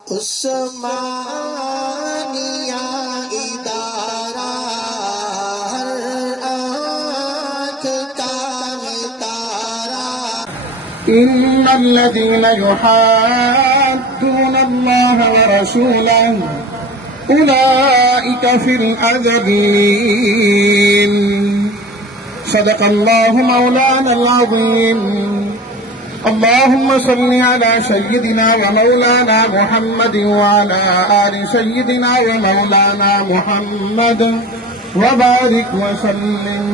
عثمانیہ ادارہ ہر آنکھ کا تارا ان الذين يحادون الله ورسوله اولئك في الاذلين صدق الله مولانا العظيم اللهم صل على سيدنا ومولانا محمد وعلى آل سيدنا ومولانا محمد وبارك وسلم.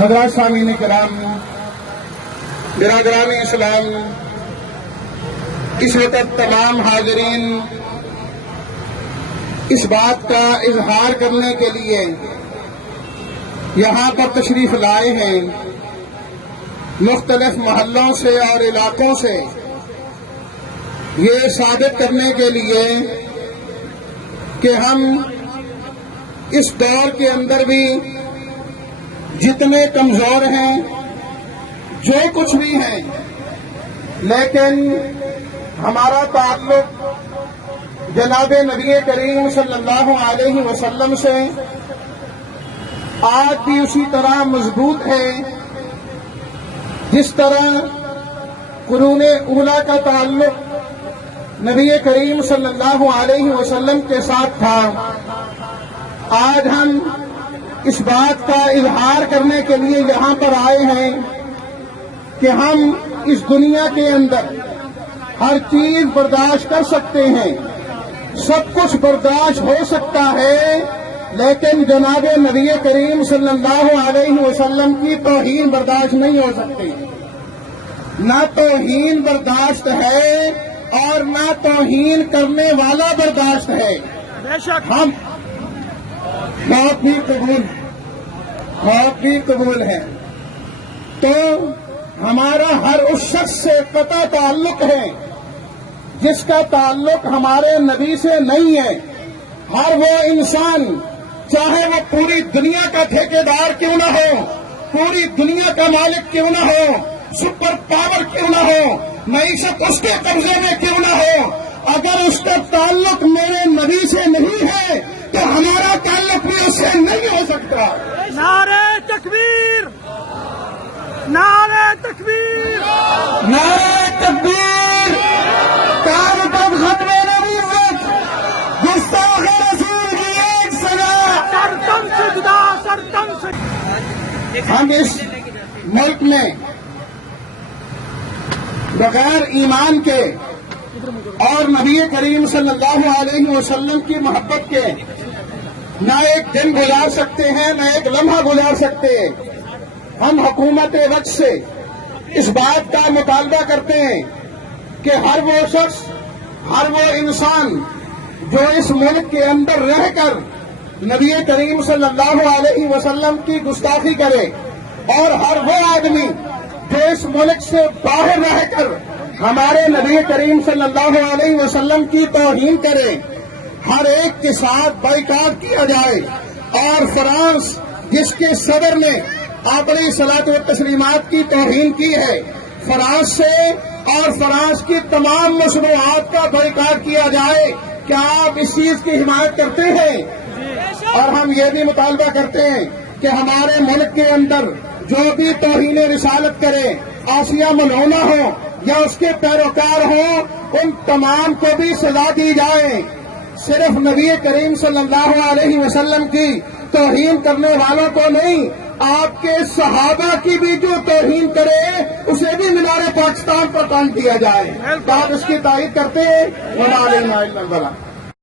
حضرات سامعین کرام، برادران اسلام، اس وقت تمام حاضرین اس بات کا اظہار کرنے کے لیے یہاں پر تشریف لائے ہیں، مختلف محلوں سے اور علاقوں سے، یہ ثابت کرنے کے لیے کہ ہم اس دور کے اندر بھی جتنے کمزور ہیں، جو کچھ بھی ہیں، لیکن ہمارا تعلق جناب نبی کریم صلی اللہ علیہ وسلم سے آج بھی اسی طرح مضبوط ہے جس طرح قرون اولا کا تعلق نبی کریم صلی اللہ علیہ وسلم کے ساتھ تھا. آج ہم اس بات کا اظہار کرنے کے لیے یہاں پر آئے ہیں کہ ہم اس دنیا کے اندر ہر چیز برداشت کر سکتے ہیں، سب کچھ برداشت ہو سکتا ہے، لیکن جناب نبی کریم صلی اللہ علیہ وسلم کی توہین برداشت نہیں ہو سکتی. نہ توہین برداشت ہے اور نہ توہین کرنے والا برداشت ہے. ہم خوف بھی قبول ہے. تو ہمارا ہر اس شخص سے قطع تعلق ہے جس کا تعلق ہمارے نبی سے نہیں ہے. ہر وہ انسان، چاہے وہ پوری دنیا کا ٹھیکیدار کیوں نہ ہو، پوری دنیا کا مالک کیوں نہ ہو، سپر پاور کیوں نہ ہو، معیشت اس کے قبضے میں کیوں نہ ہو، اگر اس کا تعلق میرے نبی سے نہیں ہے تو ہمارا تعلق بھی اس سے نہیں ہو سکتا. نعرہ تکبیر، نعرہ تکبیر، نعرہ تکبیر. کارکن ختم نبوت، گستاخ رسول کی ایک سزا. سرتم سجدہ، سرتم سجدہ. ہم اس ملک میں بغیر ایمان کے اور نبی کریم صلی اللہ علیہ وسلم کی محبت کے نہ ایک دن گزار سکتے ہیں، نہ ایک لمحہ گزار سکتے ہیں. ہم حکومت وقت سے اس بات کا مطالبہ کرتے ہیں کہ ہر وہ شخص، ہر وہ انسان جو اس ملک کے اندر رہ کر نبی کریم صلی اللہ علیہ وسلم کی گستاخی کرے، اور ہر وہ آدمی جو اس ملک سے باہر رہ کر ہمارے نبی کریم صلی اللہ علیہ وسلم کی توہین کرے، ہر ایک کے ساتھ بائیکاٹ کیا جائے. اور فرانس جس کے صدر نے اپنی صلاۃ و تسلیمات کی توہین کی ہے، فرانس سے اور فرانس کی تمام مصنوعات کا بائیکاٹ کیا جائے. کیا آپ اس چیز کی حمایت کرتے ہیں؟ اور ہم یہ بھی مطالبہ کرتے ہیں کہ ہمارے ملک کے اندر جو بھی توہین رسالت کرے، آسیہ ملونہ ہو یا اس کے پیروکار ہوں، ان تمام کو بھی سزا دی جائے. صرف نبی کریم صلی اللہ علیہ وسلم کی توہین کرنے والوں کو نہیں، آپ کے صحابہ کی بھی جو توہین کرے اسے بھی مینار پاکستان پر ٹانگ دیا جائے. آپ اس کی تائید کرتے ہیں؟ وَمَا عَلَيْنَا إِلَّا الْبَلَاغُ.